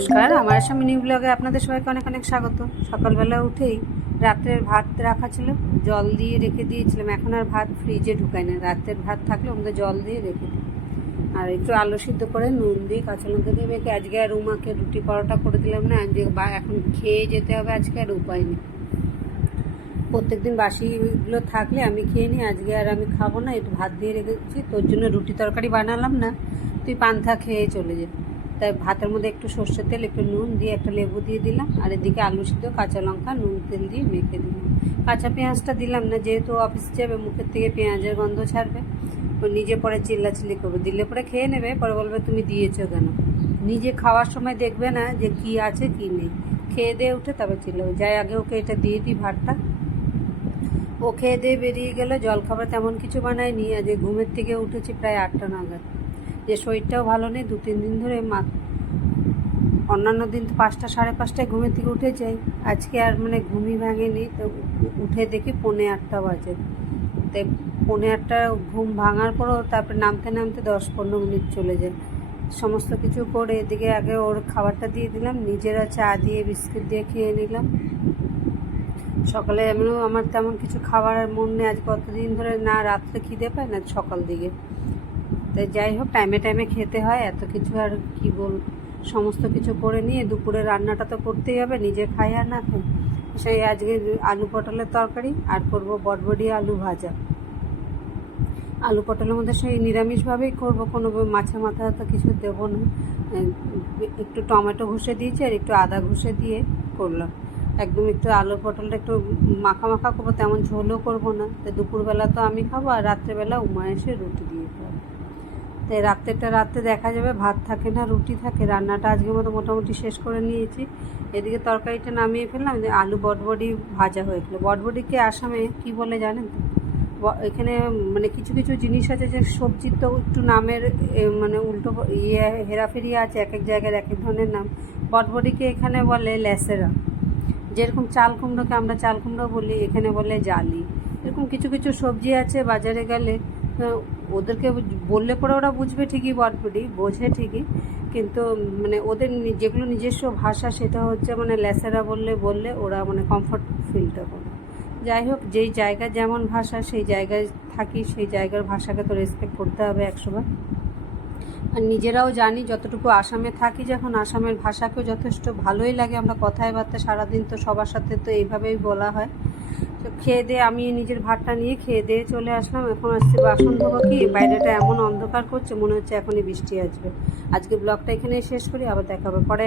নমস্কার। আমার আসাম মিনি ব্লগে আপনাদের সবাইকে অনেক অনেক স্বাগত। সকালবেলা উঠেই রাত্রের ভাত রাখা ছিল। জল দিয়ে রেখে দিয়েছিলাম। এখন আর ভাত ফ্রিজে ঢুকাই না। রাতের ভাত থাকলে ওদের জল দিয়ে রেখে দিই। আর একটু আলু সিদ্ধ করে নুন দিয়ে কাঁচা লঙ্কা দিয়ে মেখে আজকে আর উমাকে রুটি পরোটা করে দিলাম না। যে বা এখন খেয়ে যেতে হবে আজকে আর উপায় নেই। প্রত্যেকদিন বাসিগুলো থাকলে আমি খেয়ে নিই। আজকে আর আমি খাব না। একটু ভাত দিয়ে রেখেছি তোর জন্য রুটি তরকারি বানালাম না। তুই পান্থা খেয়ে চলে যা তাই ভাতের মধ্যে একটু সর্ষের তেল, একটু নুন দিয়ে একটা লেবু দিয়ে দিলাম। আর এদিকে আলু সিদ্ধ, কাঁচা লঙ্কা, নুন তেল দিয়ে মেখে দিলাম। কাঁচা পেঁয়াজটা দিলাম না, যেহেতু অফিস যাবে, মুখের থেকে পেঁয়াজের গন্ধ ছাড়বে। ও নিজে পরে চিল্লাচিল্লি করবে। দিলে পরে খেয়ে নেবে, পরে বলবে, তুমি দিয়েছ কেন? নিজে খাওয়ার সময় দেখবে না যে কি আছে, কি নেই। খেয়ে দিয়ে উঠে তবে চিল্লাবে। যাই আগে ওকে এটা দিয়ে দিই ভাতটা। ও খেয়ে দিয়ে বেরিয়ে গেলে, জলখাবার তেমন কিছু বানায়নি। আজ ঘুমের থেকে উঠেছি প্রায় আটটা নাগাদ। যে শরীরটাও ভালো নেই, দু তিন দিন ধরে মা অন্যান্য দিন তো পাঁচটা, সাড়ে পাঁচটায় ঘুমের থেকে উঠে যাই। আজকে আর মানে ঘুমই ভাঙেনি, তো উঠে দেখি পৌনে আটটা বাজে। তাই পৌনে আটটা ঘুম ভাঙার পরও তারপরে নামতে নামতে দশ পনেরো মিনিট চলে যায়। সমস্ত কিছু করে এদিকে আগে ওর খাবারটা দিয়ে দিলাম, নিজেরা চা দিয়ে, বিস্কিট দিয়ে খেয়ে নিলাম। সকালে এমনিও আমার তেমন কিছু খাবার মন নেই আজ কতদিন ধরে না রাত্রে খিদে পায় না সকাল দিকে। তাই যাই হোক টাইমে টাইমে খেতে হয়, এত কিছু আর কি বল, সমস্ত কিছু করে নিয়ে দুপুরে রান্নাটা তো করতেই হবে, নিজে খাই আর না খাই। সেই আজকে আলু পটলের তরকারি আর করব বটবডি আলু ভাজা। আলু পটলের মধ্যে সেই নিরামিষভাবেই করব, কোনো মাছের মাথা তো কিছু দেবো না। একটু টমেটো ঘষে দিয়েছি আর একটু আদা ঘষে দিয়ে করলাম। একদম একটু আলু পটলটা একটু মাখা মাখা করব, তেমন ঝোলও করব না। তো দুপুরবেলা তো আমি খাব আর রাত্রেবেলা উমা এসে রুটি দিয়ে খাব। তাই রাত্রেটা রাত্রে দেখা যাবে, ভাত থাকে না, রুটি থাকে। রান্নাটা আজকের মতো মোটামুটি শেষ করে নিয়েছি। এদিকে তরকারিটা নামিয়ে ফেললাম আলু বটবডি ভাজা হয়ে হয়েছিল বটবডিকে আসামে কি বলে জানেন তো? এখানে মানে কিছু কিছু জিনিস আছে যে সবজির তো একটু নামের মানে উল্টো ইয়ে হেরাফেরি আছে, এক এক জায়গায় এক এক ধরনের নাম। বটবডিকে এখানে বলে ল্যাসেরা যেরকম চাল কুমড়োকে আমরা চাল কুমড়ো বলি, এখানে বলে জালি। এরকম কিছু কিছু সবজি আছে বাজারে গেলে। ওদেরকে বললে পরে ওরা বুঝবে ঠিকই বটবডি বোঝে ঠিকই। কিন্তু মানে ওদের যেগুলো নিজস্ব ভাষা, সেটা হচ্ছে মানে ল্যাসেরা বললে বললে ওরা মানে কমফর্ট ফিলটা করে যাই হোক, যেই জায়গায় যেমন ভাষা, সেই জায়গায় থাকি, সেই জায়গার ভাষাকে তো রেসপেক্ট করতে হবে একশোবার। আর নিজেরাও জানি, যতটুকু আসামে থাকি, যখন আসামের ভাষাকেও যথেষ্ট ভালোই লাগে। আমরা কথায় বার্তা সারাদিন তো সবার সাথে তো এইভাবেই বলা হয়। খেয়ে দিয়ে আমি নিজের ভাতটা নিয়ে খেয়ে দিয়ে চলে আসলাম। এখন আসছে বাসন ধোবো কি? বাইরেটা এমন অন্ধকার করছে, মনে হচ্ছে এখনই বৃষ্টি আসবে। আজকে ব্লগটা এখানে শেষ করি, আবার দেখা হবে পরে।